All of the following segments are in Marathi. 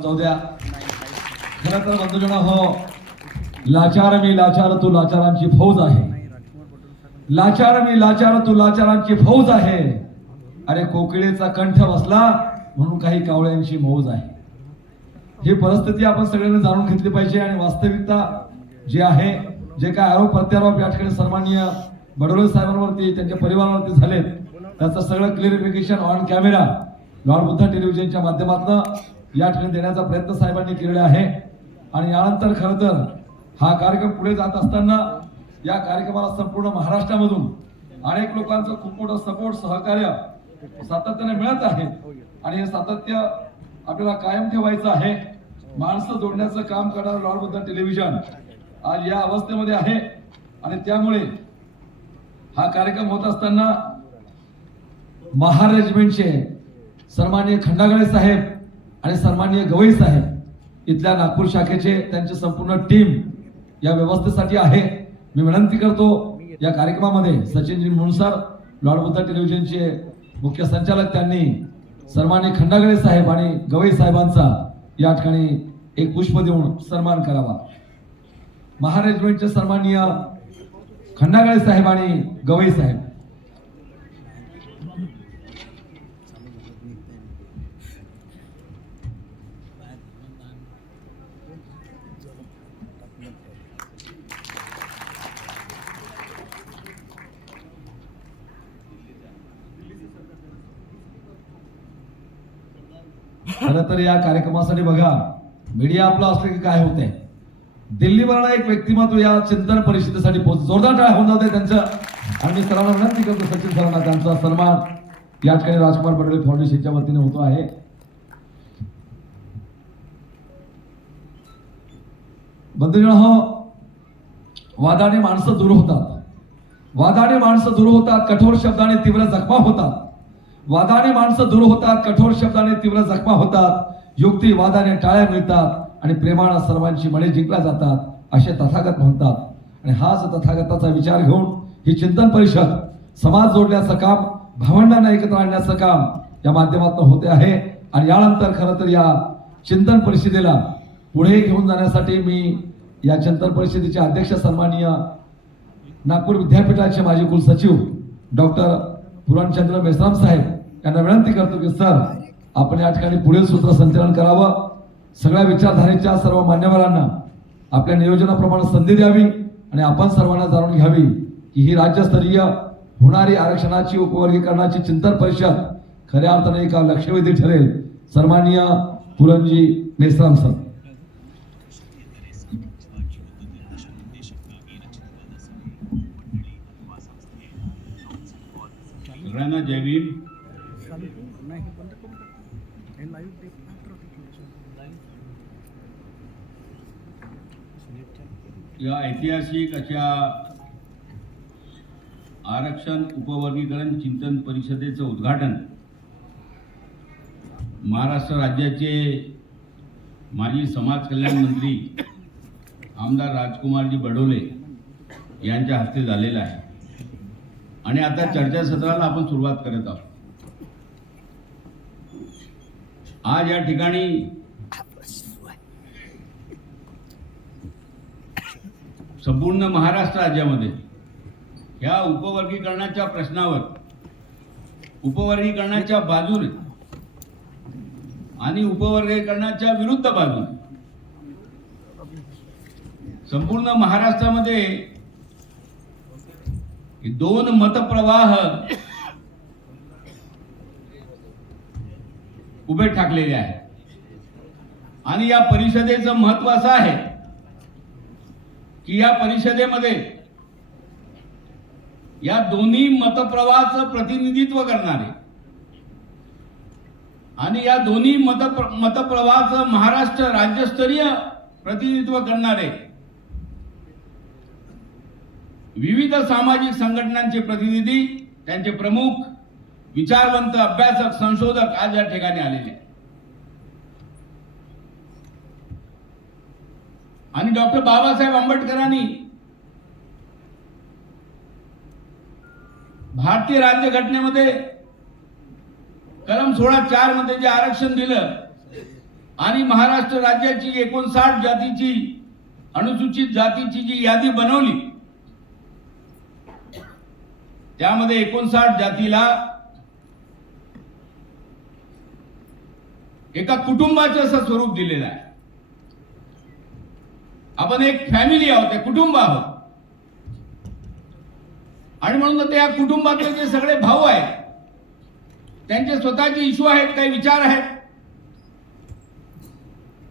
राहून जाऊ द्या. खरं तर बंधूजन हो, लाचार मी लाचार तू लाचारांची फौज आहे. लाचार मी लाचार तू लाचारांची फौज आहे. अरे कोकिळेचा कंठ बसला म्हणून काही कावळ्यांची मौज आहे. ही परिस्थिती आपण सगळ्यांनी जाणून घेतली पाहिजे आणि वास्तविकता जी आहे, जे काय आरोप प्रत्यारोप या ठिकाणी सन्माननीय बडोले साहेबांवरती त्यांच्या परिवारावरती झालेत, त्याचं सगळं clarification on camera Lord Buddha टेलिव्हिजनच्या माध्यमातून या ठिकाणी देण्याचा प्रयत्न साहेबांनी केलेला आहे. आणि यानंतर खरं तर हा कार्यक्रम पुढे जात असताना या कार्यक्रमाला संपूर्ण महाराष्ट्रामधून अनेक लोकांचं खूप मोठं सपोर्ट सहकार्य सातत्याने मिळत आहे आणि हे सातत्य आपल्याला कायम ठेवायचं आहे. माणसं जोडण्याचं काम करणारं लॉर्ड बुद्धा टेलिव्हिजन आज या अवस्थेमध्ये आहे आणि त्यामुळे हा कार्यक्रम होत असताना महारेजिमेंटचे सन्माननीय खंडागळे साहेब आणि सन्माननीय गवई साहेब इथल्या नागपूर शाखेचे त्यांची संपूर्ण टीम या व्यवस्थेसाठी आहे. मी विनंती करतो या कार्यक्रमामध्ये सचिनजी मुनसर लॉर्ड बुद्धा टेलिव्हिजनचे मुख्य संचालक त्यांनी सन्माननीय खंडागळे साहेब आणि गवई साहेबांचा या ठिकाणी एक पुष्प देऊन सन्मान करावा. महारेजिमेंटचे सन्माननीय खंडागळे साहेब आणि गवई साहेब. खरं तर या कार्यक्रमासाठी बघा, मीडिया आपला असलं की काय होतंय, दिल्लीवरला एक व्यक्तिमत्व या चिंतन परिषदेसाठी पोहोच. जोरदार टाळ्या होऊन जाते त्यांचं. आणि मी सर्वांना विनंती करतो, सचिन सरांना त्यांचा सन्मान या ठिकाणी राजकुमार बडोले फाउंडेशनच्या वतीने होतो आहे. बंधूजनो, वादाने माणसं दूर होतात. वादाने माणसं दूर होतात, कठोर शब्दाने तीव्र जखमा होतात. वादाने माणसं दूर होतात, कठोर शब्दाने तीव्र जखमा होतात. युक्तिवादाने टाळ्या मिळतात आणि प्रेमानं सर्वांची मने जिंकल्या जातात असे तथागत म्हणतात. आणि हाच तथागताचा विचार घेऊन ही चिंतन परिषद समाज जोडण्याचं काम, भावंडांना एकत्र आणण्याचं काम या माध्यमातून होते आहे. आणि यानंतर खरं तर या चिंतन परिषदेला पुढे घेऊन जाण्यासाठी मी या चिंतन परिषदेचे अध्यक्ष सन्माननीय नागपूर विद्यापीठाचे माजी कुलसचिव डॉक्टर पूरणचंद्र मेश्राम साहेब यांना विनंती करतो की सर, आपण या ठिकाणी पुढील सूत्रसंचालन करावं. सगळ्या विचारधारेच्या सर्व मान्यवरांना आपल्या नियोजनाप्रमाणे संधी द्यावी आणि आपण सर्वांना जाणून घ्यावी की ही राज्यस्तरीय होणारी आरक्षणाची उपवर्गीकरणाची चिंतन परिषद खऱ्या अर्थाने एका लक्षवेधी ठरेल. सन्माननीय पूरणजी मेश्राम सर. सगळ्यांना जय भीम. या ऐतिहासिक अशा आरक्षण उपवर्गीकरण चिंतन परिषदेचं उद्घाटन महाराष्ट्र राज्याचे माजी समाज कल्याण मंत्री आमदार राजकुमारजी बडोले यांच्या हस्ते झालेलं आहे. आणि आता चर्चासत्राला आपण सुरुवात करत आहोत. आज या ठिकाणी संपूर्ण महाराष्ट्र राज्यामध्ये या उपवर्गीकरणाच्या प्रश्नावर, उपवर्गीकरणाच्या बाजूने आणि उपवर्गीकरणाच्या विरुद्ध बाजूने संपूर्ण महाराष्ट्रामध्ये दोन मतप्रवाह उभे ठाकलेले आहेत. आणि या परिषदेचं महत्व असं आहे की या परिषदेमध्ये या दोन्ही मतप्रवाहाचं प्रतिनिधित्व करणारे आणि या दोन्ही मतप्रवाहाचं महाराष्ट्र राज्यस्तरीय प्रतिनिधित्व करणारे विविध सामाजिक संघटनांचे प्रतिनिधी, त्यांचे प्रमुख, विचारवंत, अभ्यासक, संशोधक आज या ठिकाणी आलेले. आणि डॉक्टर बाबासाहेब आंबेडकरांनी भारतीय राज्यघटनेमध्ये कलम 16(4) मध्ये जे आरक्षण दिलं, आणि महाराष्ट्र राज्याची 59 जातीची अनुसूचित जातीची जी यादी बनवली त्यामध्ये 59 जातीला एका कुटुंबाचं असं स्वरूप दिलेलं आहे. आपण एक फॅमिली आहोत, एक कुटुंब आहोत. आणि म्हणून त्या कुटुंबातले जे सगळे भाऊ आहेत त्यांचे स्वतःचे इश्यू आहेत, काही विचार आहेत.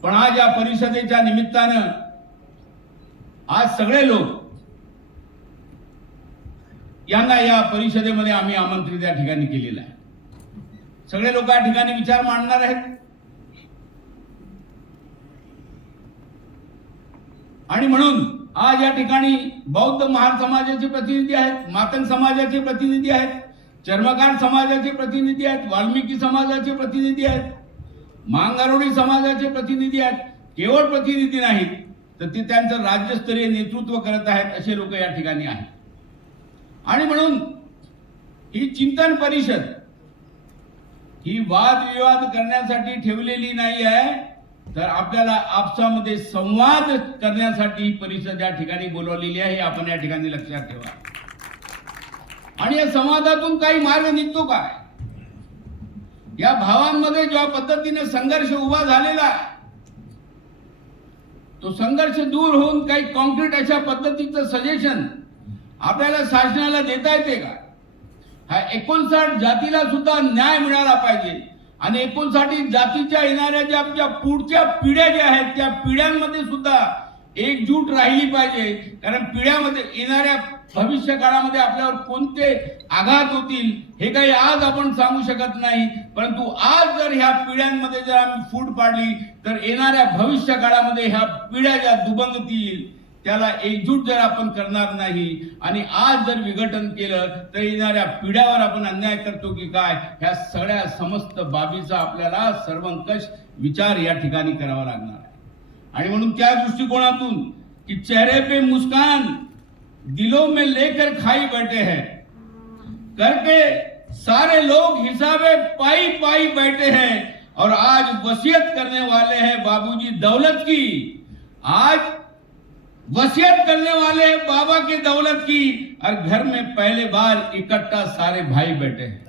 पण आज या परिषदेच्या निमित्तानं आज सगळे लोक यांना या परिषदेमध्ये आम्ही आमंत्रित या ठिकाणी केलेलं आहे. सगळे लोक या ठिकाणी विचार मांडणार आहेत. आणि म्हणून आज या ठिकाणी बौद्ध महार समाजाचे प्रतिनिधी आहेत, मातंग समाजाचे प्रतिनिधी आहेत, चर्मकार समाजाचे प्रतिनिधी आहेत, वाल्मिकी समाजाचे प्रतिनिधी आहेत, मांगारोडी समाजाचे प्रतिनिधी आहेत. केवळ प्रतिनिधी नाहीत तर ते त्यांचं राज्यस्तरीय नेतृत्व करत आहेत असे लोक या ठिकाणी आहेत. आणि म्हणून ही चिंतन परिषद ही वादविवाद करण्यासाठी ठेवलेली नाही आहे, तर आपल्याला आपसामध्ये संवाद करण्यासाठी ही परिषद या ठिकाणी बोलवलेली आहे. आपण या ठिकाणी लक्षात ठेवा. आणि या संवादातून काही मार्ग निघतो काय? या भावांमध्ये ज्या पद्धतीने संघर्ष उभा झालेला आहे तो संघर्ष दूर होऊन काही कॉन्क्रीट अशा पद्धतीचं सजेशन आपल्याला शासनाला देता येते का? हा 59 जातीला सुद्धा न्याय मिळाला पाहिजे. आणि 59 जातीच्या येणाऱ्या ज्या आमच्या पुढच्या पिढ्या ज्या आहेत त्या पिढ्यांमध्ये सुद्धा एकजूट राहिली पाहिजे. कारण पिढ्यामध्ये येणाऱ्या भविष्य काळामध्ये आपल्यावर कोणते आघात होतील हे काही आज आपण सांगू शकत नाही. परंतु आज जर ह्या पिढ्यांमध्ये जर आम्ही फूट पाडली तर येणाऱ्या भविष्य काळामध्ये ह्या पिढ्या ज्या दुभंगतील त्याला एकजूट जर आपण करणार नाही आणि आज जर विघटन केलं तर येणाऱ्या पिढ्यावर आपण अन्याय करतो की काय, ह्या सगळ्या समस्त बाबीचा आपल्याला सर्वंकष विचार या ठिकाणी करावा लागणार आहे. आणि म्हणून त्या दृष्टिकोनातून की चेहरे पे मुस्कान दिलों में लेकर खाई बैठे हैं करके सारे लोग हिसाबे पाई पाई बैठे हैं और आज वसीयत करने वाले हैं बाबूजी दौलत की. आज वसीयत करने वाले हैं बाबा की दौलत की और घर में पहले बार इकट्ठा सारे भाई बैठे हैं.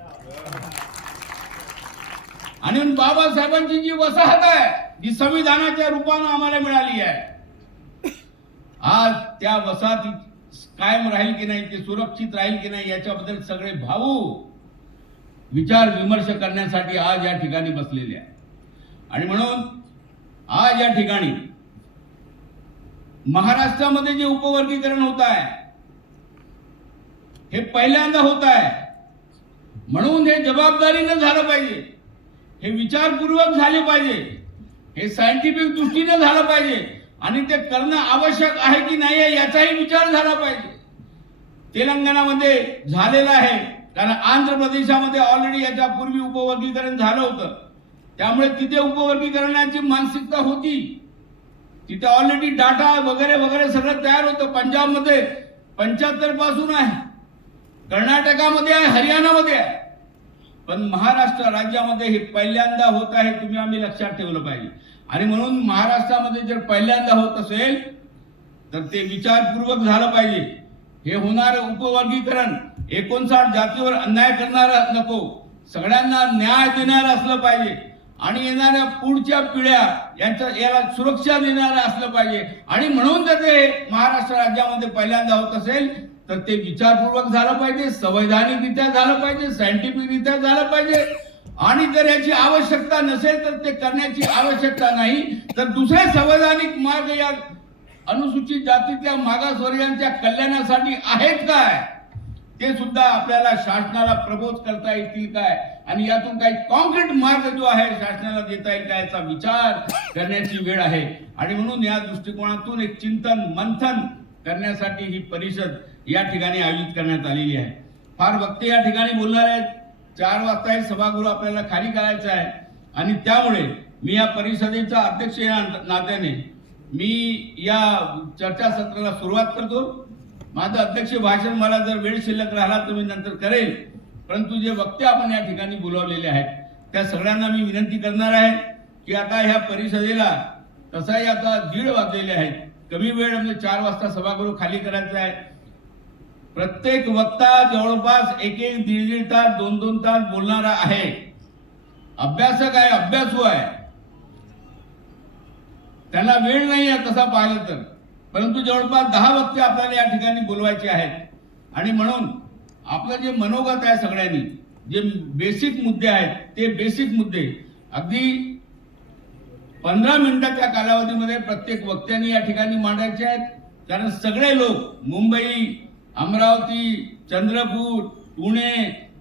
आणि बाबासाहेबांची जी वसाहत आहे जी संविधानाच्या रूपानं आम्हाला मिळाली आहे आज त्या वसाहती कायम राहील की नाही, ते सुरक्षित राहील की नाही याच्याबद्दल सगळे भाऊ विचार विमर्श करण्यासाठी आज या ठिकाणी बसलेले आहे. आणि म्हणून आज या ठिकाणी महाराष्ट्रामध्ये जे उपवर्गीकरण होत आहे हे पहिल्यांदा होत आहे. म्हणून हे जबाबदारीने झालं पाहिजे, हे विचारपूर्वक झाले पाहिजे, हे सायंटिफिक दृष्टीने झालं पाहिजे आणि ते करणं आवश्यक आहे की नाही याचाही विचार झाला पाहिजे. तेलंगणामध्ये झालेला आहे, कारण आंध्र प्रदेशामध्ये ऑलरेडी याच्या पूर्वी उपवर्गीकरण झालं होतं. त्यामुळे तिथे उपवर्गीकरणाची मानसिकता होती, तिथे ऑलरेडी डाटा वगैरे वगैरे सगळं तयार होतं. पंजाबमध्ये 75 पासून आहे, कर्नाटकामध्ये आहे, हरियाणामध्ये आहे. पण महाराष्ट्र राज्यामध्ये हे पहिल्यांदा होत आहे, तुम्ही आम्ही लक्षात ठेवलं पाहिजे. आणि म्हणून महाराष्ट्रामध्ये जर पहिल्यांदा होत असेल तर ते विचारपूर्वक झालं पाहिजे. हे होणारं उपवर्गीकरण 59 जातीवर अन्याय करणारं नको, सगळ्यांना न्याय देणारं असलं पाहिजे आणि येणाऱ्या पुढच्या पिढ्या याला सुरक्षा देणारं असलं पाहिजे. आणि म्हणून जर ते महाराष्ट्र राज्यामध्ये पहिल्यांदा होत असेल तर ते विचारपूर्वक झालं पाहिजे, संवैधानिकरित्या झालं पाहिजे, सायंटिफिकरित्या झालं पाहिजे. आणि जर याची आवश्यकता नसेल तर ते करण्याची आवश्यकता नाही. तर दुसरे संवैधानिक मार्ग या अनुसूचित जातीतल्या मागासवर्गीयांच्या कल्याणासाठी आहेत काय ते सुद्धा आपल्याला शासनाला प्रबोध करता येतील काय आणि यातून काही कॉन्क्रीट मार्ग जो आहे शासनाला देता येईल काय याचा विचार करण्याची वेळ आहे. आणि म्हणून या दृष्टिकोनातून एक चिंतन मंथन करण्यासाठी ही परिषद या ठिकाणी आयोजित करण्यात आलेली आहे. फार वक्ते या ठिकाणी बोलणार आहेत. 4 वाजता हे सभागृह आपल्याला खाली करायचं आहे आणि त्यामुळे मी या परिषदेचा अध्यक्ष या नात्याने मी या चर्चासत्राला सुरुवात करतो. माझं अध्यक्ष भाषण मला जर वेळ शिल्लक राहिला तर मी नंतर करेल, परंतु जे वक्ते आपण या ठिकाणी बोलावलेले आहेत त्या सगळ्यांना मी विनंती करणार आहे की आता ह्या परिषदेला तसाही आता 1:30 वाजलेले आहेत, कमी वेळ म्हणजे 4 वाजता सभागृह खाली करायचं आहे. प्रत्येक वक्ता जवळपास 1-1, 1.5 तास 2-2 तास बोलणारा आहे. अभ्यासक आहे, अभ्यासू आहे, त्यांना वेळ नाही आहे तसा पाहिलं तर. परंतु जवळपास 10 वक्ते आपल्याला या ठिकाणी बोलवायचे आहेत. आणि म्हणून आपलं जे मनोगत आहे, सगळ्यांनी जे बेसिक मुद्दे आहेत ते बेसिक मुद्दे अगदी 15 मिनिटाच्या कालावधीमध्ये प्रत्येक वक्त्यांनी या ठिकाणी मांडायचे आहेत. कारण सगळे लोक मुंबई, अमरावती, चंद्रपूर, पुणे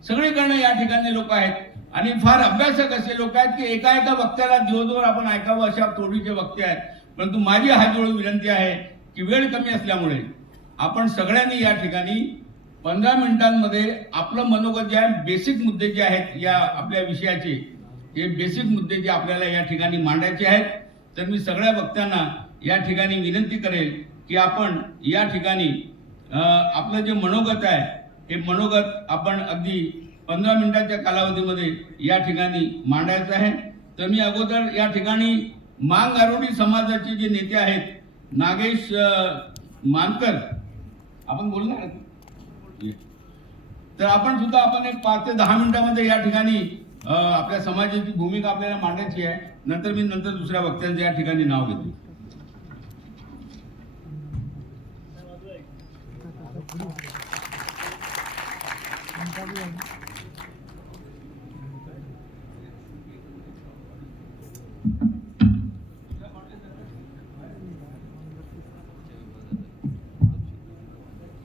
सगळीकडनं या ठिकाणी लोक आहेत आणि फार अभ्यासक असे लोक आहेत की एका वक्त्याला दिवसभर आपण ऐकावं अशा तोडीचे वक्ते आहेत. परंतु माझी हात जोडून विनंती आहे की वेळ कमी असल्यामुळे आपण सगळ्यांनी या ठिकाणी 15 मिनिटांमध्ये आपलं मनोगत जे आहे, बेसिक मुद्दे जे आहेत या आपल्या विषयाचे, हे बेसिक मुद्दे जे आपल्याला या ठिकाणी मांडायचे आहेत. तर मी सगळ्या वक्त्यांना या ठिकाणी विनंती करेल की आपण या ठिकाणी आपलं जे मनोगत आहे हे मनोगत आपण अगदी 15 मिनिटाच्या कालावधीमध्ये या ठिकाणी मांडायचं आहे. तर मी अगोदर या ठिकाणी मांगारोडी समाजाचे जे नेते आहेत, नागेश मानकर, आपण बोलणार तर आपण सुद्धा एक 5 ते 10 मिनिटांमध्ये या ठिकाणी आपल्या समाजाची भूमिका आपल्याला मांडायची आहे. नंतर मी दुसऱ्या वक्त्यांचं या ठिकाणी नाव घेतो.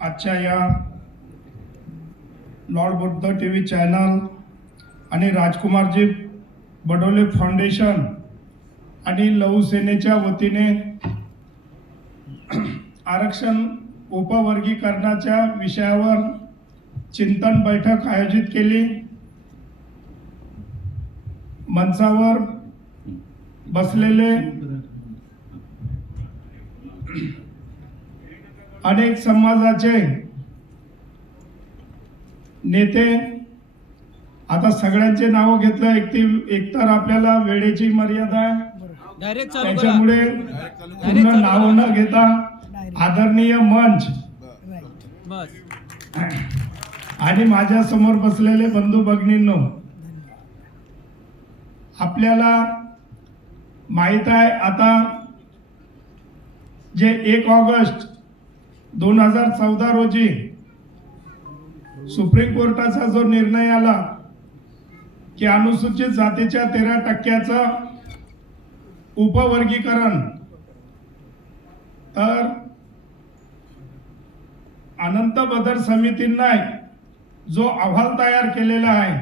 आजच्या या लॉर्ड बुद्ध टीव्ही चॅनल आणि राजकुमारजी बडोले फाउंडेशन आणि लहू सेनेच्या वतीने आरक्षण उपवर्गीकरणाच्या विषयावर चिंतन बैठक आयोजित केली. मंचावर बसलेले अनेक समाजाचे नेते, आता सगळ्यांचे नाव घेतलं एक तर आपल्याला वेळेची मर्यादा आहे, त्याच्यामुळे पूर्ण नाव न घेता आदरणीय मंच आणि माझ्या समोर बसलेले बंधू भगिनींनो, आपल्याला माहित आहे आता जे 1 ऑगस्ट 2014 रोजी सुप्रीम कोर्टाचा जो निर्णय आला की अनुसूचित जातीच्या 13% उपवर्गीकरण, तर अनंत बदर समितींना जो अहवाल तयार केलेला आहे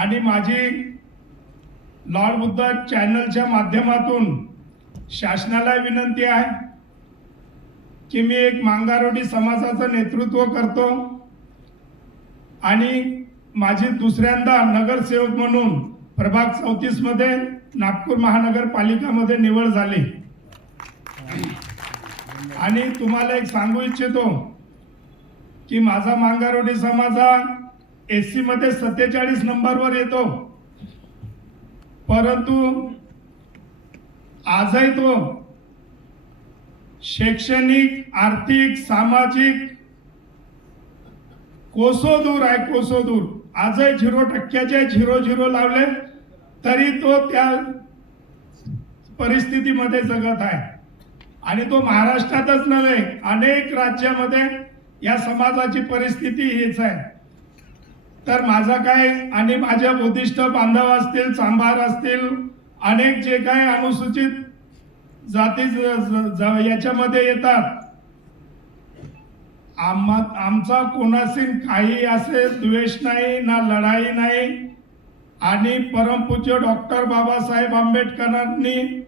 आणि माझी लॉर्ड बुद्ध चॅनलच्या माध्यमातून शासनाला विनंती आहे की मी एक मांगारोडी समाजाचं नेतृत्व करतो आणि माझी दुसऱ्यांदा नगरसेवक म्हणून प्रभाग 34 मध्ये नागपूर महानगरपालिकामध्ये निवड झाली. आणि तुम्हाला एक सांगू इच्छितो की माझा मांगारोडी समाज हा SC मध्ये 47 नंबरवर येतो, परंतु आजही तो शैक्षणिक, आर्थिक, सामाजिक कोसो दूर आहे, कोसो दूर. आजही 0% 0 लावले तरी तो त्या परिस्थितीमध्ये जगत आहे. आणि तो महाराष्ट्रातच नव्हे, अनेक राज्यामध्ये या समाजाची परिस्थिती हीच आहे. तर माझा काय आणि माझ्या बुद्धिस्ट बांधव असतील, चांभार असतील, अनेक जे काय अनुसूचित जाती याच्यामध्ये येतात, आमचा कोणाशी काही असे द्वेष नाही, ना लढाई नाही. आणि परमपूज्य डॉक्टर बाबासाहेब आंबेडकरांनी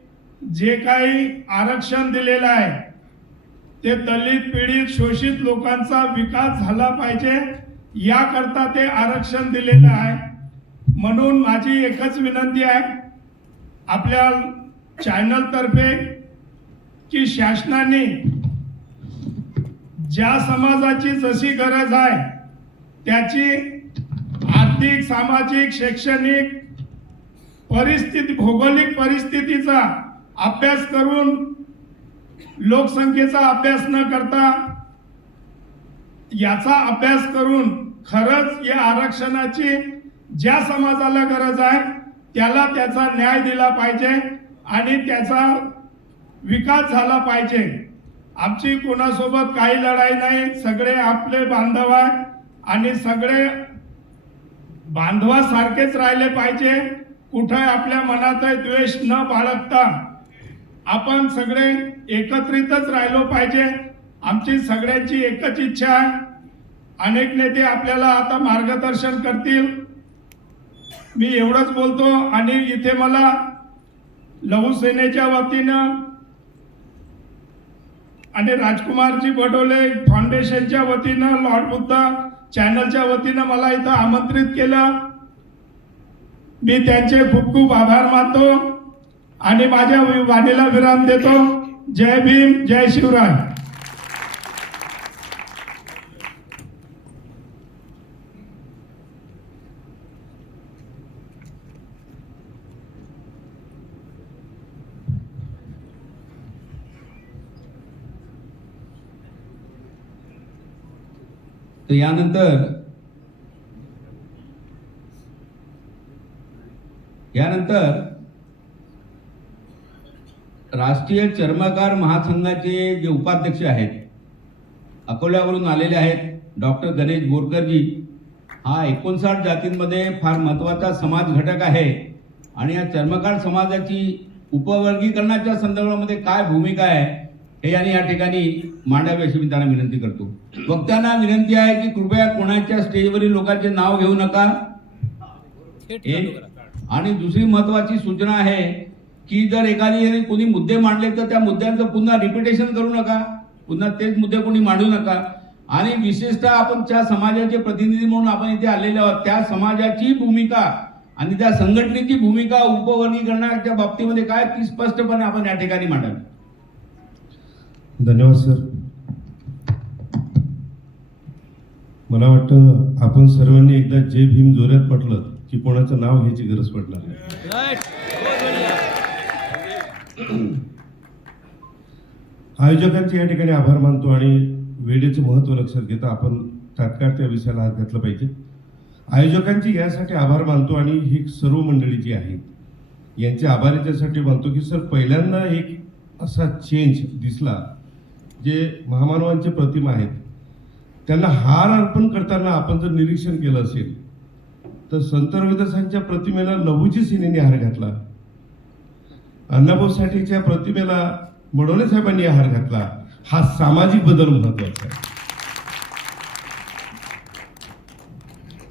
जे काही आरक्षण दिलेलं आहे ते दलित, पीडित, शोषित लोकांचा विकास झाला पाहिजे याकरता ते आरक्षण दिलेलं आहे. म्हणून माझी एकच विनंती आहे आपल्या चॅनल तर्फे की शासनाने ज्या समाजाची जशी गरज आहे त्याची आर्थिक, सामाजिक, शैक्षणिक भौगोलिक परिस्थितीचा अभ्यास करून, लोकसंख्येचा अभ्यास न करता याचा अभ्यास करून खरंच या आरक्षणाची ज्या समाजाला गरज आहे त्याला त्याचा न्याय दिला पाहिजे आणि त्याचा विकास झाला पाहिजे. आमची कोणासोबत काही लढाई नाही, सगळे आपले बांधव आहे आणि सगळे बांधवासारखेच राहिले पाहिजे. कुठे आपल्या मनात द्वेष न बाळगता आपण सगळे एकत्रितच राहिलो पाहिजे. आमची सगळ्यांची एकच इच्छा आहे. अनेक नेते आपल्याला आता मार्गदर्शन करतील. मी एवढंच बोलतो आणि इथे मला लहू सेनेच्या वतीनं आणि राजकुमारजी बडोले फाउंडेशनच्या वतीनं, लॉर्ड बुद्धा चॅनलच्या वतीनं मला इथं आमंत्रित केलं. मी त्यांचे खूप खूप आभार मानतो आणि माझ्या वाणीला विराम देतो. जय भीम, जय शिवराय. तर यानंतर राष्ट्रीय चर्मकार महासंघाचे जे उपाध्यक्ष आहेत, अकोल्यावरून आलेले आहेत, डॉक्टर गणेश बोरकरजी. हा 59 जातींमध्ये फार महत्त्वाचा समाज घटक आहे आणि या चर्मकार समाजाची उपवर्गीकरणाच्या संदर्भामध्ये काय भूमिका आहे हे यांनी या ठिकाणी मांडावी अशी मी त्यांना विनंती करतो. वक्त्यांना विनंती आहे की कृपया कोणाच्या स्टेजवरील लोकांचे नाव घेऊ नका. आणि दुसरी महत्वाची सूचना आहे की जर एखादी कोणी मुद्दे मांडले तर त्या मुद्द्यांचं पुन्हा रिपिटेशन करू नका, पुन्हा तेच मुद्दे कोणी मांडू नका. आणि विशेषतः आपण त्या समाजाचे प्रतिनिधी म्हणून आपण इथे आलेले आहोत, त्या समाजाची भूमिका आणि त्या संघटनेची भूमिका उपवर्गीकरणाच्या बाबतीमध्ये काय ती स्पष्टपणे आपण या ठिकाणी मांडावी. धन्यवाद सर. मला वाटतं आपण सर्वांनी एकदा जय भीम जोरात म्हटलं की कोणाचं नाव घ्यायची गरज पडणार नाही. आयोजकांचे या ठिकाणी आभार मानतो आणि वेळेचं महत्त्व लक्षात घेता आपण तात्काळ त्या विषयाला हात घातला पाहिजे. आयोजकांची यासाठी आभार मानतो आणि ही सर्व मंडळी जी आहेत यांचे आभार याच्यासाठी मानतो की सर पहिल्यांदा एक असा चेंज दिसला. जे महामानवांचे प्रतिमा आहेत त्यांना हार अर्पण करताना आपण जर निरीक्षण केलं असेल तर संत रविदासांच्या प्रतिमेला लहुजी सेनेने हार घातला, अण्णाभाऊ साठेच्या प्रतिमेला बडोले साहेबांनी हार घातला. हा सामाजिक बदल महत्वाचा आहे.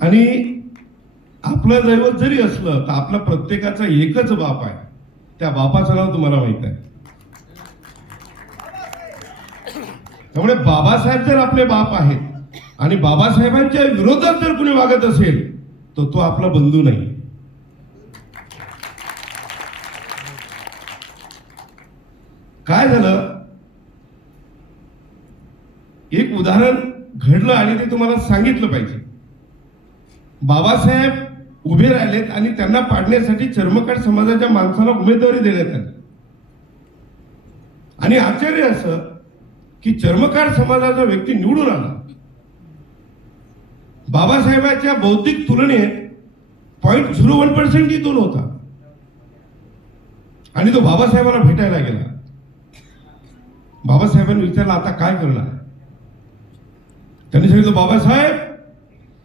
आणि आपलं दैवत जरी असलं तर आपला प्रत्येकाचा एकच बाप आहे. त्या बापाचं नाव तुम्हाला माहित आहे. त्यामुळे बाबासाहेब जर आपले बाप आहेत आणि बाबासाहेबांच्या विरोधात जर कुणी वागत असेल तर तो आपला बंधू नाही. काय झालं, एक उदाहरण घडलं आणि ते तुम्हाला सांगितलं पाहिजे. बाबासाहेब उभे राहिलेत आणि त्यांना पाडण्यासाठी चर्मकार समाजाच्या माणसाला उमेदवारी देण्यात आली. आणि आश्चर्य असं की चर्मकार समाजाचा व्यक्ती निवडून आला. बाबासाहेबांच्या बौद्धिक तुलनेत 0.01% तो होता आणि तो बाबासाहेबांना भेटायला गेला. बाबासाहेबांनी विचारलं आता काय करणार. त्यांनी सांगितलं बाबासाहेब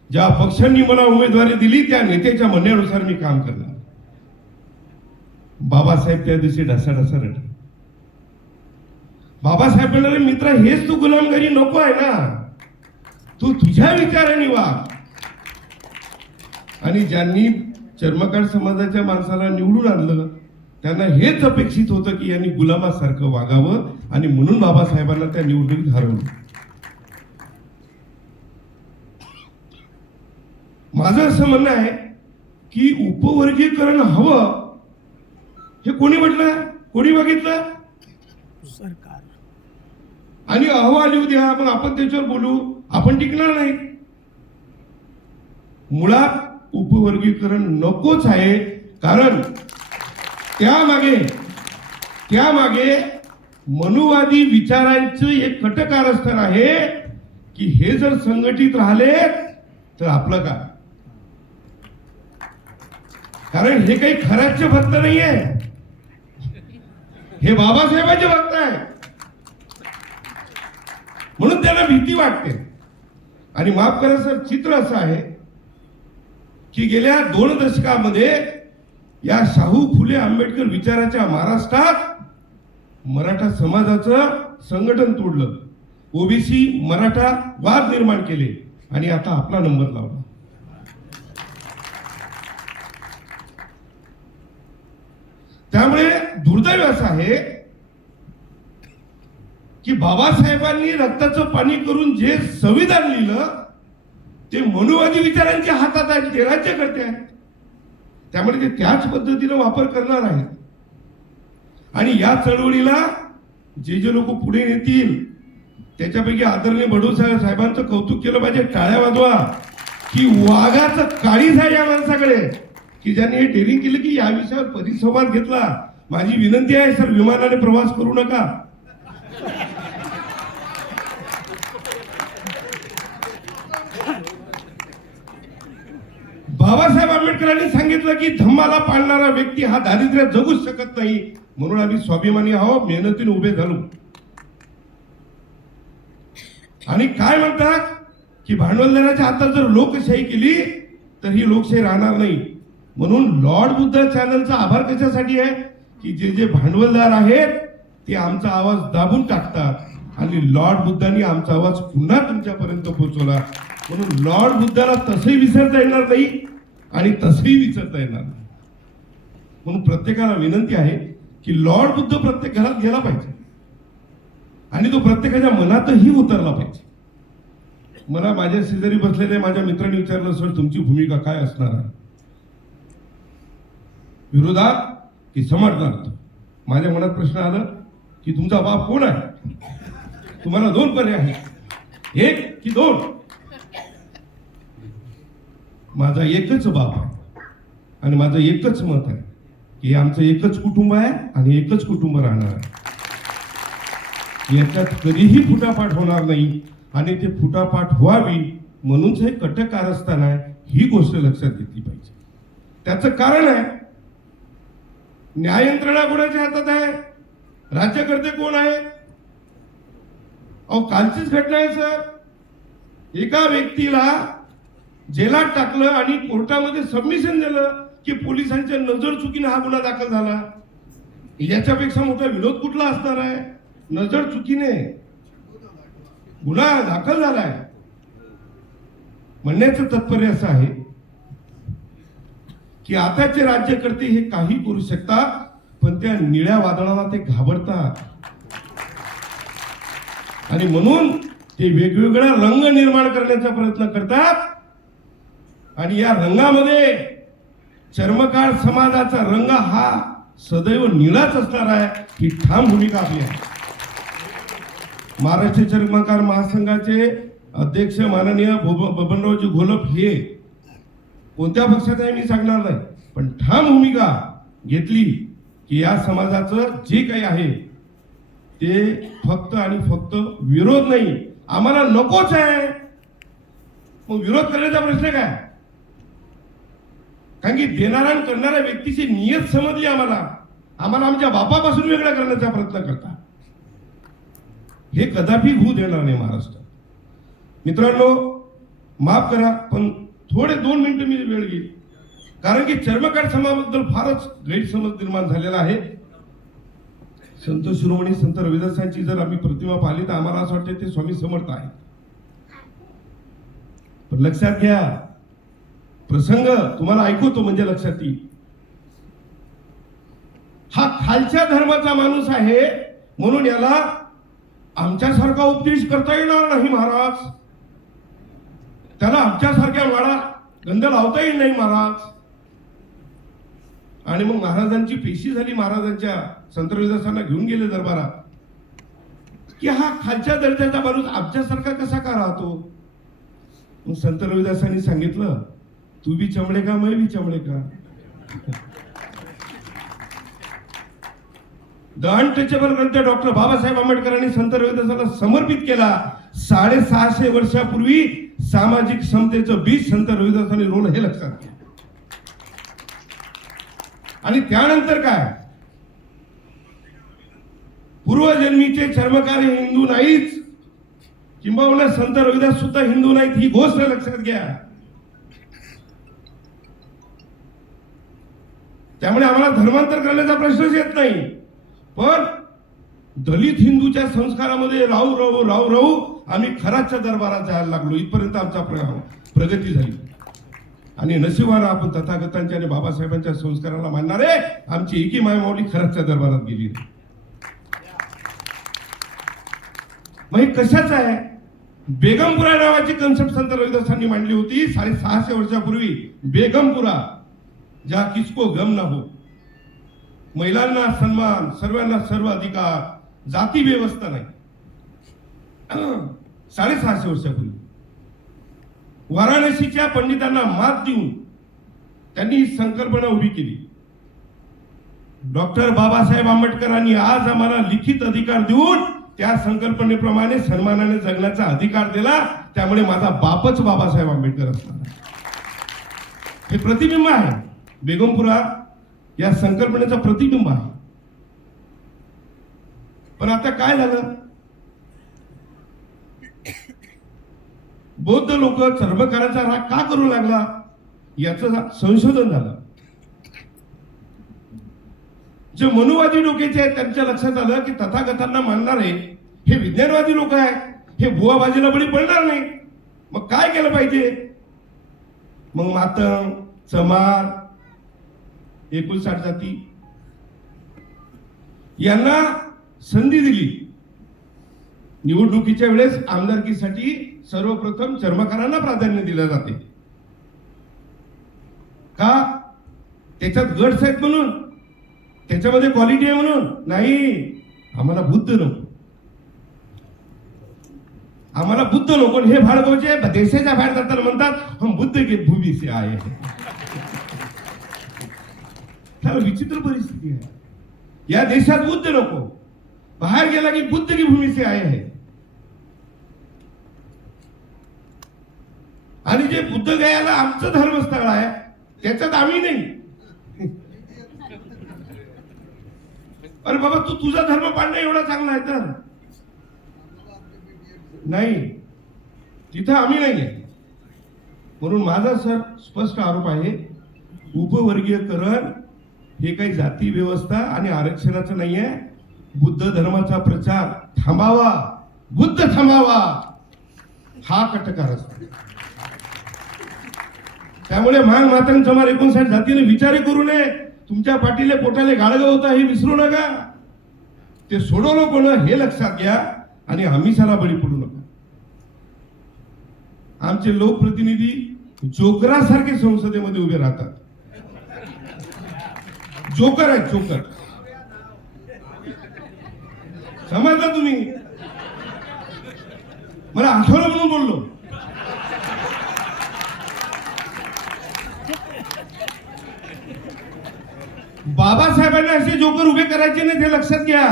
ज्या पक्षांनी मला उमेदवारी दिली त्या नेत्याच्या म्हणण्यानुसार मी काम करणार. बाबासाहेब त्या दिवशी ढसाढसा रडले. बाबासाहेब म्हणाले मित्र हेच तू गुलामगिरी नको आहे ना, तू तुझ्या विचाराने वाग. आणि ज्यांनी चर्मकार समाजाच्या माणसाला निवडून आणलं त्यांना हेच अपेक्षित होतं की यांनी गुलामासारखं वागावं आणि म्हणून बाबासाहेबांना त्या निवडणुकीत हरवलं. माझं असं म्हणणं आहे की उपवर्गीकरण हवं हे कोणी म्हटलं, कोणी बघितलं, सरकार. आणि अहवाल येऊ द्या मग आपण त्याच्यावर बोलू, आपण टिकणार नाही. मुळात उपवर्गीकरण नकोच आहे कारण त्यामागे मनुवादी विचारांचं एक कट कारस्थान आहे की हे जर संघटित राहिले तर आपलं काय. कारण हे काही खऱ्याचे भक्त नाहीये, हे बाबासाहेबांचे भक्त आहे. म्हणून त्यांना भीती वाटते. आणि माफ करा सर, चित्र असं आहे की गेल्या 2 दशकामध्ये या शाहू फुले आंबेडकर विचाराच्या महाराष्ट्रात मराठा समाजाचं संघटन तोडलं, ओबीसी मराठा वाद निर्माण केले आणि आता आपला नंबर लावला. त्यामुळे दुर्दैव असं आहे की बाबासाहेबांनी रक्ताचं पाणी करून जे संविधान लिहिलं ते मनुवादी विचारांच्या हातात आहेत, ते राज्यकर्ते आहेत. त्यामुळे ते त्याच पद्धतीने वापर करणार आहेत. आणि या चळवळीला जे लोक पुढे नेतील त्याच्यापैकी आदरणीय बडो साहेबांचं कौतुक केलं पाहिजे. टाळ्या वाजवा की वाघाचं काळीज आहे या माणसाकडे की ज्यांनी हे डेअरिंग केलं की या विषयावर परिसंवाद घेतला. माझी विनंती आहे सर, विमानाने प्रवास करू नका. बाबासाहेब आंबेडकरांनी सांगितलं की धम्माला पाळणारा व्यक्ती हा दारिद्र्यात जगूच शकत नाही. म्हणून आम्ही स्वाभिमानी आहोत, मेहनतीने उभे झालो. आणि काय म्हणतात की भांडवलदाराच्या हातात जर लोकशाही केली तर ही लोकशाही राहणार नाही. म्हणून लॉर्ड बुद्ध चॅनलचा आभार कशासाठी आहे की जे भांडवलदार आहेत ते आमचा आवाज दाबून टाकतात आणि लॉर्ड बुद्धांनी आमचा आवाज पुन्हा तुमच्यापर्यंत पोहोचवला. म्हणून लॉर्ड बुद्धाला तसंही विसरता येणार नाही आणि तसंही विसरता येणार नाही. म्हणून प्रत्येकाला विनंती आहे की लॉर्ड बुद्ध प्रत्येक घरात गेला पाहिजे आणि तो प्रत्येकाच्या मनातही उतरला पाहिजे. मला माझ्या शेजारी बसलेल्या माझ्या मित्रांनी विचारलं, सर तुमची भूमिका काय असणार आहे, विरोधात की समर्थनार्थ. माझ्या मनात प्रश्न आला की तुमचा बाप कोण आहे. तुम्हाला 2 पर्याय आहेत, 1 की 2. माझा एकच बाप आहे आणि माझं एकच मत आहे की आमचं एकच कुटुंब आहे आणि एकच कुटुंब राहणार आहे. याच्यात कधीही फुटाफाट होणार नाही आणि ते फुटाफाट व्हावी म्हणूनच हे कटक कारस्थान आहे. ही गोष्ट लक्षात घेतली पाहिजे. त्याचं कारण आहे, न्याय यंत्रणा कोणाच्या हातात आहे, राज्यकर्ते कोण आहे. अहो कालचीच घटना आहे सर, एका व्यक्तीला जेलात टाकलं आणि कोर्टामध्ये सबमिशन दिलं की पोलिसांच्या नजर चुकीने हा गुन्हा दाखल झाला. याच्यापेक्षा मोठा विरोध कुठला असणार आहे. नजर चुकीने गुन्हा दाखल झालाय. म्हणण्याचं तात्पर्य असं आहे की आताचे राज्यकर्ते हे काही करू शकतात पण त्या निळ्या वादळाला ते घाबरतात आणि म्हणून ते वेगवेगळा रंग निर्माण करण्याचा प्रयत्न करतात. आणि या रंगामध्ये चर्मकार समाजाचा रंग हा सदैव निळाच असणार आहे ही ठाम भूमिका आपली आहे. महाराष्ट्र चर्मकार महासंघाचे अध्यक्ष माननीय बबनरावजी घोलप हे कोणत्या पक्षात आहे मी सांगणार नाही, पण ठाम भूमिका घेतली की या समाजाचं जे काही आहे ते फक्त आणि फक्त विरोध नाही, आम्हाला नकोच आहे. मग विरोध करण्याचा प्रश्न काय. कारण की देणारा आणि करणाऱ्या व्यक्तीची नियत समजली आम्हाला आमच्या बापापासून वेगळा करण्याचा प्रयत्न करतात. हे कदापि होऊ देणार नाही महाराष्ट्रात. मित्रांनो माफ करा पण थोडे 2 मिनिटं मी वेळ घेईल कारण की चर्मकार समाजाबद्दल फारच गैरसमज निर्माण झालेला आहे. संत शिरोमणी संत रविदासांची जर आम्ही प्रतिमा पाहिली तर आम्हाला असं वाटतं ते स्वामी समर्थ आहे. पण लक्षात घ्या प्रसंग तुम्हाला ऐकवतो म्हणजे लक्षात येईल. हा खालच्या धर्माचा माणूस आहे म्हणून याला आमच्यासारखा उपदेश करता येणार नाही महाराज. त्याला आमच्यासारख्या वाडा गंध लावता येईल नाही महाराज. आणि मग महाराजांची पेशी झाली. महाराजांच्या संत रविदासांना घेऊन गेले दरबारात की हा खालच्या दर्जाचा माणूस आमच्यासारखा कसा का राहतो. मग संत रविदासांनी सांगितलं तू भी चमडे का मैं भी चमडे का. द अनटचेबल ग्रंथ डॉक्टर बाबासाहेब आंबेडकरांनी संत रविदासाला समर्पित केला. 650 वर्षापूर्वी सामाजिक समतेचं बीज संत रविदासांनी रोवलं, हे लक्षात घ्या. आणि त्यानंतर काय, पूर्वजन्मीचे चर्मकार हे हिंदू नाहीच, किंबहुना संत रविदास सुद्धा हिंदू नाहीत, ही गोष्ट लक्षात घ्या. त्यामुळे आम्हाला धर्मांतर करण्याचा प्रश्नच येत नाही. पण दलित हिंदूच्या संस्कारामध्ये राहू राहू राहू राहू आम्ही खराच्या दरबारात जायला लागलो. इथपर्यंत आमचा प्रगती झाली. आणि नशिबानं आपण तथागतांच्या आणि बाबासाहेबांच्या संस्काराला मानणारे आमची एकी मायमाऊली खराच्या दरबारात गेली. मग हे कशाचं आहे? बेगमपुरा नावाची कन्सेप्ट संत रविदासांनी मांडली होती 650 वर्षापूर्वी. बेगमपुरा, ज्या किसको गम ना हो, महिलांना सन्मान, सर्वांना सर्व अधिकार, जाती व्यवस्था नाही. 650 वर्षापूर्वी वाराणसीच्या पंडितांना मात देऊन त्यांनी ही संकल्पना उभी केली. डॉक्टर बाबासाहेब आंबेडकरांनी आज आम्हाला लिखित अधिकार देऊन त्या संकल्पनेप्रमाणे सन्मानाने जगण्याचा अधिकार दिला. त्यामुळे माझा बापच बाबासाहेब आंबेडकर असणार. हे प्रतिबिंब आहे. बेगमपुरा या संकल्पनेचं प्रतिबिंब आहे. पण आता काय झालं, बौद्ध लोक चर्मकाराचा राग का करू लागला याचं संशोधन झालं. जे मनुवादी डोक्याचे आहेत त्यांच्या लक्षात आलं की तथागतांना मानणारे हे विज्ञानवादी लोक आहेत, हे बुवाबाजीला बळी पडणार नाही. मग काय केलं पाहिजे? मग मातंग, चमार, 59 जाती यांना संधी दिली. निवडणुकीच्या वेळेस आमदारकीसाठी सर्वप्रथम चर्मकारांना प्राधान्य दिले जाते. का? त्याच्यात गट्स आहेत म्हणून, त्याच्यामध्ये क्वालिटी आहे म्हणून नाही. आम्हाला बुद्ध नको, आम्हाला बुद्ध नको. हे भाडगावचे देशाच्या बाहेर जाताना म्हणतात हम बुद्ध के भूमी से आए हैं. त्याला विचित्र परिस्थिती आहे. या देशात बुद्ध नको, बाहेर गेला की बुद्ध की भूमी से आए हैं. आणि जे बुद्ध गयाला आमचं धर्मस्थळ आहे त्याच्यात आम्ही नाही. अरे बाबा, तू तुझा धर्म पाळणं एवढा चांगला आहे तर नाही, तिथं आम्ही नाहीये. म्हणून माझा सर स्पष्ट आरोप आहे, उपवर्गीयकरण हे काही जाती व्यवस्था आणि आरक्षणाचं नाहीये. बुद्ध धर्माचा प्रचार थांबावा, बुद्ध थांबावा हा कटकार असतो. त्यामुळे मांग मातंग चमार 59 जातीने विचार करू नये. तुमच्या पाठीले पोटाले गाळगा होता हे विसरू नका. ते सोडवलं कोण हे लक्षात घ्या आणि आमिषाला बळी पडू नका. आमचे लोकप्रतिनिधी जोकरासारखे संसदेमध्ये उभे राहतात. जोकर आहेत, जोकर. समजलं तुम्ही? मला आठवलं म्हणून बोललो. बाबासाहेबांना असे जोकर उभे करायचे नाही, ते लक्षात घ्या.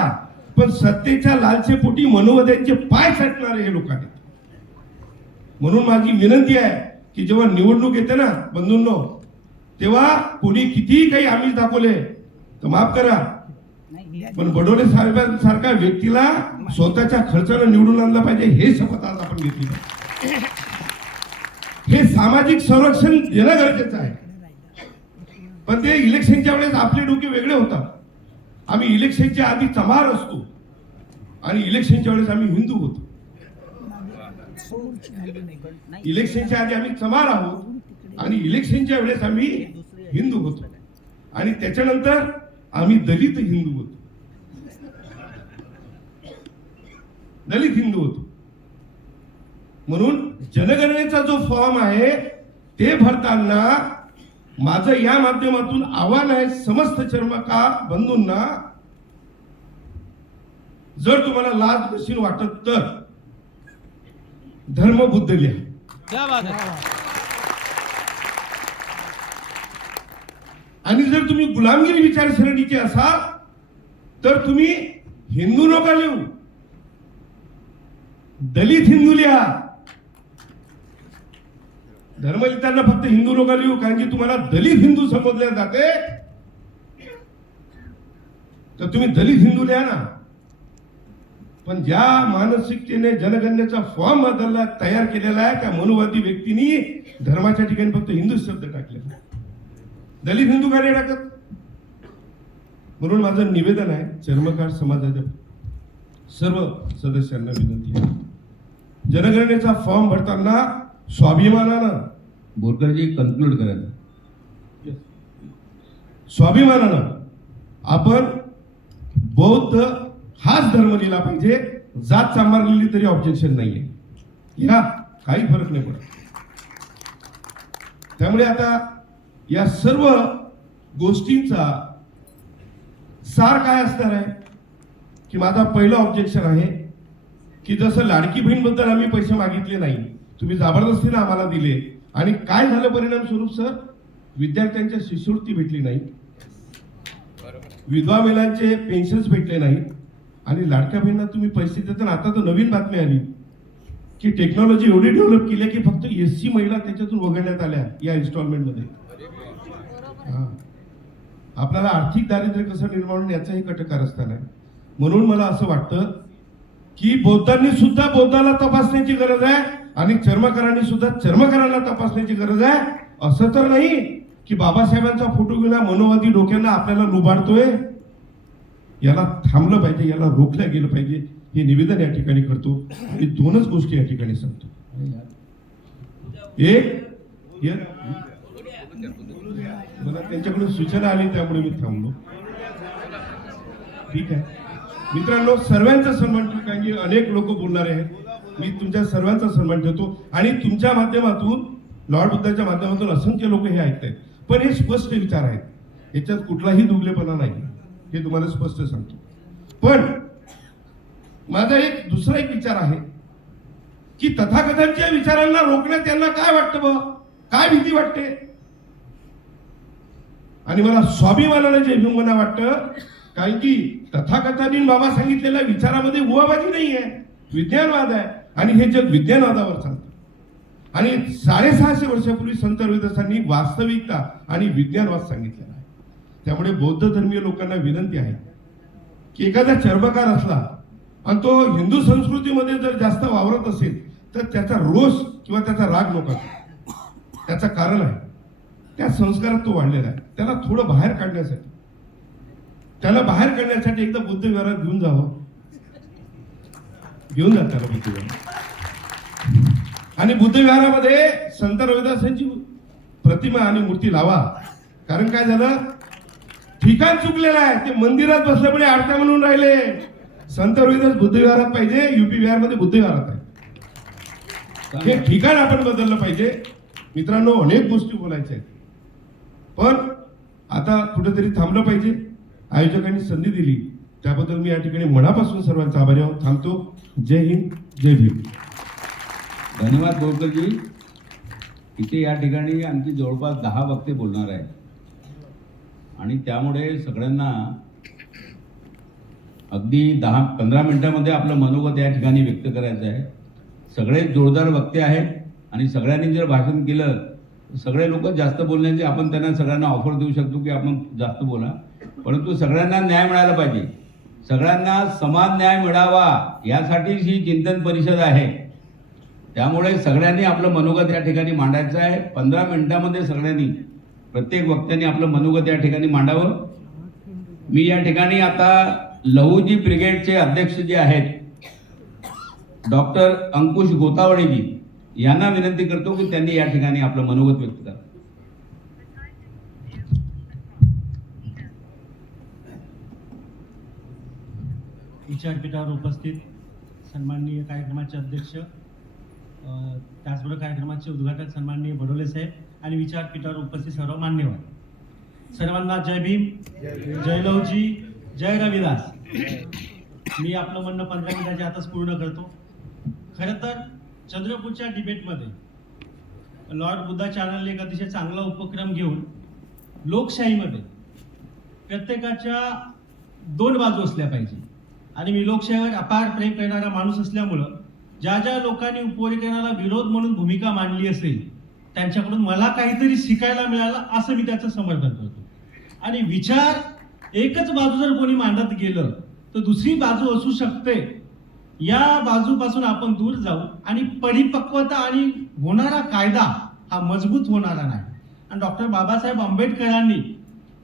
पण सत्तेच्या लालसेपोटी मनोवध्यांचे पाय छाटणारे हे लोक आहेत. म्हणून माझी विनंती आहे की जेव्हा निवडणूक येते ना बंधूंनो, तेव्हा कोणी कितीही काही आमिष दाखवले तर माफ करा, पण बडोले साहेबांसारख्या व्यक्तीला स्वतःच्या खर्चानं निवडून आणलं पाहिजे, हे शपथ आज आपण घेतली. हे सामाजिक संरक्षण देणं गरजेचं आहे. पण ते इलेक्शनच्या वेळेस आपले डोके वेगळे होतात. आम्ही इलेक्शनच्या आधी चमार असतो आणि इलेक्शनच्या वेळेस आम्ही हिंदू होतो. इलेक्शनच्या आधी आम्ही चमार आहोत आणि इलेक्शनच्या वेळेस आम्ही हिंदू होतो आणि त्याच्यानंतर आम्ही दलित हिंदू होतो. दलित हिंदू होतो. म्हणून जनगणनेचा जो फॉर्म आहे ते भरताना माझं या माध्यमातून आव्हान आहे समस्त चर्मकार बंधूंना, जर तुम्हाला लाज नशील वाटत तर धर्म बुद्ध लिहा. आणि जर तुम्ही गुलामगिरी विचारसरणीचे असाल तर तुम्ही हिंदू नका लिहू, दलित हिंदू लिहा. धर्मलितांना फक्त हिंदू नका लिहू, कारण की तुम्हाला दलित हिंदू समजले जाते. तर तुम्ही दलित हिंदू लिहा ना. पण ज्या मानसिकतेने जनगणनेचा फॉर्म बदलला तयार केलेला आहे, त्या मनुवादी व्यक्तींनी धर्माच्या ठिकाणी फक्त हिंदू शब्द टाकलेला, दलित हिंदू का नाही टाकत. म्हणून माझं निवेदन आहे चर्मकार समाजाच्या सर्व सदस्यांना विनंती आहे, जनगणनेचा फॉर्म भरताना स्वाभिमानानं, बोरकरजी कन्क्लूड करायचं. स्वाभिमानानं आपण बौद्ध हाच धर्म लिहिला पाहिजे. जात सांभाळलेली तरी ऑब्जेक्शन नाहीये, या काही फरक नाही पडत. त्यामुळे आता या सर्व गोष्टींचा सार काय असणार आहे की माझा पहिलं ऑब्जेक्शन आहे की जसं लाडकी बहीण बद्दल आम्ही पैसे मागितले नाही, तुम्ही जबरदस्तीने आम्हाला दिले, आणि काय झालं परिणाम स्वरूप सर, विद्यार्थ्यांच्या शिष्यवृत्ती भेटली नाही, विधवा महिलांचे पेन्शन्स भेटले नाही, आणि लाडक्या बहिणींना तुम्ही पैसे देताना आता तर नवीन बातमी आली की टेक्नॉलॉजी एवढी डेव्हलप केली की फक्त SC महिला त्याच्यातून वगळण्यात आल्या या इन्स्टॉलमेंट मध्ये. आपल्याला आर्थिक दारिद्र्य कसं निर्माण याचं हे कटकारस्थान आहे. म्हणून मला असं वाटतं की बौद्धांनी सुद्धा बौद्धाला तपासण्याची गरज आहे आणि चर्मकारांनी सुद्धा चर्मकारांना तपासण्याची गरज आहे. असं तर नाही की बाबासाहेबांचा फोटो घेऊन मनोवादी डोक्यांना आपल्याला लुबाडतोय. याला थांबलं पाहिजे, याला रोखलं गेलं पाहिजे, हे निवेदन या ठिकाणी करतो. आणि दोनच गोष्टी या ठिकाणी सांगतो. मला त्यांच्याकडून सूचना आली त्यामुळे मी थांबलो. ठीक आहे मित्रांनो, सर्वांचा सन्मान ठेवतो, कारण की अनेक लोक बोलणारे आहेत. मी तुमच्या सर्वांचा सन्मान ठेवतो आणि तुमच्या माध्यमातून, लॉर्ड बुद्धाच्या माध्यमातून असंख्य लोक हे ऐकतायत. पण हे स्पष्ट विचार आहेत, याच्यात कुठलाही दुबळेपणा नाही, हे तुम्हाला स्पष्ट सांगतो. पण माझा दुसरा एक विचार आहे की तथाकथांच्या विचारांना रोखण्यात त्यांना काय वाटतं, काय भीती वाटते. आणि मला स्वाभिमानाने जे विडंबना वाटतं, कारण की तथाकथांनी बाबा सांगितलेल्या विचारामध्ये उवाबाजी नाही आहे, विज्ञानवाद आहे, आणि हे जग विज्ञानवादावर चालतं. आणि 650 वर्षापूर्वी संत रविदासांनी वास्तविकता आणि विज्ञानवाद सांगितलेला आहे. त्यामुळे बौद्ध धर्मीय लोकांना विनंती आहे की एखादा चर्मकार असला आणि तो हिंदू संस्कृतीमध्ये जर जास्त वावरत असेल तर त्याचा रोष किंवा त्याचा राग नका. त्याचं कारण आहे त्या संस्कारात तो वाढलेला आहे. त्याला थोडं बाहेर काढण्यासाठी, त्याला बाहेर काढण्यासाठी एकदा बुद्ध विहारात घेऊन जावं, घेऊन जा त्याला बुद्ध विहारात, आणि बुद्ध विहारामध्ये संत रविदासांची प्रतिमा आणि मूर्ती लावा. कारण काय झालं, ठिकाण चुकलेलं आहे. ते मंदिरात बसल्यामुळे आरत्या म्हणून राहिले. संत रविदास बुद्ध विहारात पाहिजे, UP बिहारमध्ये बुद्ध विहारात आहे. हे ठिकाण आपण बदललं पाहिजे. मित्रांनो, अनेक गोष्टी बोलायच्या आहेत, पण आता कुठेतरी थांबलं पाहिजे. आयोजकांनी संधी दिली त्याबद्दल मी या ठिकाणी मनापासून सर्वांचा आभारी आहोत. थांबतो. जय हिंद, जय भीम. धन्यवाद बोरकरजी. इथे या ठिकाणी आणखी जवळपास 10 वक्ते बोलणार आहेत आणि त्यामुळे सगळ्यांना अगदी 10-15 मिनिटांमध्ये आपलं मनोगत या ठिकाणी व्यक्त करायचं आहे. सगळे जोरदार वक्ते आहेत आणि सगळ्यांनी जर भाषण केलं, सगळे लोक जास्त बोलण्याची आपण त्यांना सगळ्यांना ऑफर देऊ शकतो की आपण जास्त बोला, परंतु सगळ्यांना न्याय मिळाला पाहिजे. सगळ्यांना समान न्याय मिळावा यासाठीच ही चिंतन परिषद आहे. त्यामुळे सगळ्यांनी आपलं मनोगत या ठिकाणी मांडायचं आहे. 15 मिनिटांमध्ये सगळ्यांनी, प्रत्येक वक्त्यांनी आपलं मनोगत या ठिकाणी मांडावं. मी या ठिकाणी आता लहुजी ब्रिगेडचे अध्यक्ष जे आहेत डॉक्टर अंकुश गोतावळेजी यांना विनंती करतो की त्यांनी या ठिकाणी आपलं मनोगत व्यक्त करा. विचारपीठावर उपस्थित सन्माननीय कार्यक्रमाचे अध्यक्ष, त्याचबरोबर कार्यक्रमाचे उद्घाटक सन्माननीय बडोले साहेब आणि विचारपीठावर उपस्थित सर्व मान्यवर, सर्वांना जय भीम, जय लवजी, जय रविदास. मी आपलं म्हणणं 15 मिनिटाच्या आताच पूर्ण करतो. खरं तर चंद्रपूरच्या डिबेटमध्ये लॉर्ड बुद्धा चॅनलने एक अतिशय चांगला उपक्रम घेऊन लोकशाहीमध्ये प्रत्येकाच्या दोन बाजू असल्या पाहिजे. आणि मी लोकशाहीवर अपार प्रेम करणारा माणूस असल्यामुळं ज्या ज्या लोकांनी उपवर्गीकरणाला विरोध म्हणून भूमिका मांडली असेल त्यांच्याकडून मला काहीतरी शिकायला मिळालं असं मी त्याचं समर्थन करतो. आणि विचार एकच बाजू जर कोणी मांडत गेलं तर दुसरी बाजू असू शकते, या बाजूपासून आपण दूर जाऊ आणि परिपक्वता आणि होणारा कायदा हा मजबूत होणारा नाही. आणि डॉक्टर बाबासाहेब आंबेडकरांनी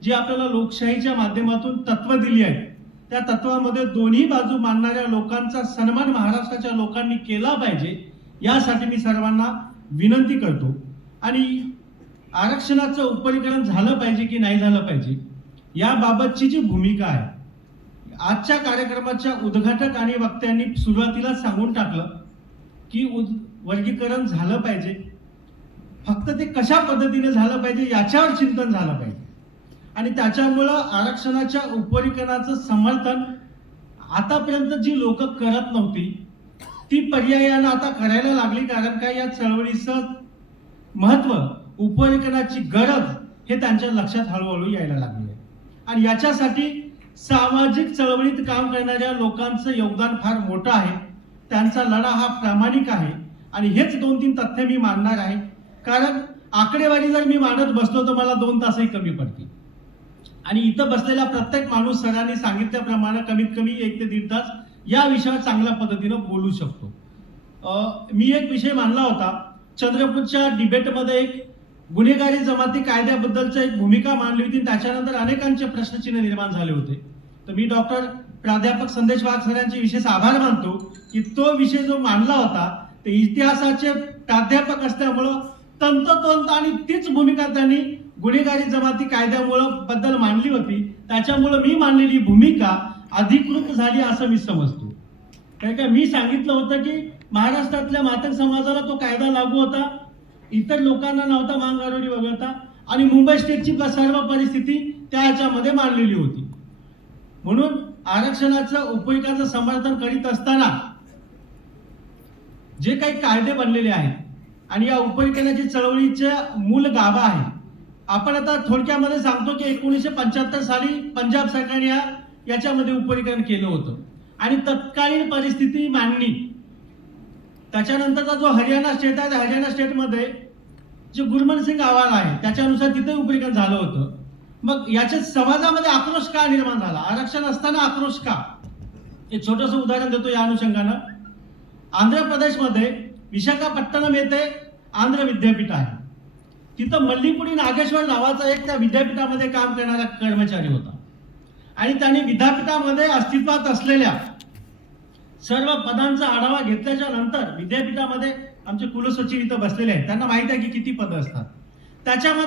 जी आपल्याला लोकशाहीच्या माध्यमातून तत्व दिली आहेत त्या तत्वामध्ये दोन्ही बाजू मानणाऱ्या लोकांचा सन्मान महाराष्ट्राच्या लोकांनी केला पाहिजे, यासाठी मी सर्वांना विनंती करतो. आणि आरक्षणाचं उपरीकरण झालं पाहिजे की नाही झालं पाहिजे याबाबतची जी भूमिका आहे, आजच्या कार्यक्रमाच्या उद्घाटक आणि वक्त्यांनी सुरुवातीला सांगून टाकलं की वर्गीकरण झालं पाहिजे, फक्त ते कशा पद्धतीने झालं पाहिजे याच्यावर चिंतन झालं पाहिजे. आणि त्याच्यामुळं आरक्षणाच्या उपरीकरणाचं समर्थन आतापर्यंत जी लोक करत नव्हती ती पर्यायानं आता करायला लागली, कारण काय या चळवळीचं महत्व, उपरीकरणाची गरज हे त्यांच्या लक्षात हळूहळू यायला लागली आहे. आणि याच्यासाठी सामाजिक चळवळीत काम करणाऱ्या लोकांचं योगदान फार मोठं आहे, त्यांचा लढा हा प्रामाणिक आहे. आणि हेच 2-3 तथ्य मी मांडणार आहे, कारण आकडेवारी जर मी मांडत बसलो तर मला 2 तासही कमी पडतील. आणि इथं बसलेला प्रत्येक माणूस सरांनी सांगितल्याप्रमाणे कमीत कमी 1 ते 1.5 तास या विषयावर चांगल्या पद्धतीनं बोलू शकतो. मी एक विषय मांडला होता चंद्रपूरच्या डिबेटमध्ये, एक गुन्हेगारी जमाती कायद्याबद्दलची एक भूमिका मांडली होती. त्याच्यानंतर अनेकांचे प्रश्नचिन्ह निर्माण झाले होते. तर मी डॉक्टर प्राध्यापक संदेश वाघ सर यांचे विशेष आभार मानतो की तो विषय जो मांडला होता ते इतिहासाचे प्राध्यापक असल्यामुळं तंतोतंत आणि तीच भूमिका त्यांनी गुन्हेगारी जमाती कायद्यामुळं बद्दल मांडली होती. त्याच्यामुळं मी मांडलेली भूमिका अधिकृत झाली असं मी समजतो. कारण का मी सांगितलं होतं की महाराष्ट्रातल्या मातंग समाजाला तो कायदा लागू होता, इतर लोकांना नव्हता, मांगारोडी वगळता. आणि मुंबई स्टेटची सर्व परिस्थिती त्या ह्याच्यामध्ये मांडलेली होती. म्हणून आरक्षणाचं उपयोगाचं समर्थन करीत असताना जे काही कायदे बनलेले आहेत आणि या उपयोगाची चळवळीच्या मूल गाभा आहे, आपण आता थोडक्यामध्ये सांगतो की 1975 साली पंजाब सरकारने याच्यामध्ये उपयोगीकरण केलं होतं आणि तत्कालीन परिस्थिती मांडणी. त्याच्यानंतरचा जो हरियाणा स्टेट आहे, हरियाणा स्टेटमध्ये जे गुरमन सिंग अहवाल आहे त्याच्यानुसार तिथे उपयोगीकरण झालं होतं. मग याच्या समाजामध्ये आक्रोश का निर्माण झाला, आरक्षण असताना आक्रोश का? एक छोटंसं उदाहरण देतो या अनुषंगानं. आंध्र प्रदेशमध्ये विशाखापट्टणम येथे आंध्र विद्यापीठ आहे. तिथं मल्लीपुडी नागेश्वर नावाचा एक त्या विद्यापीठामध्ये काम करणारा कर्मचारी होता आणि त्यांनी विद्यापीठामध्ये अस्तित्वात असलेल्या सर्व पदांचा आढावा घेतल्याच्या नंतर विद्यापीठामध्ये आमचे कुलसचिव इथं बसलेले आहेत, त्यांना माहिती आहे की किती पदं असतात, त्याच्यामध्ये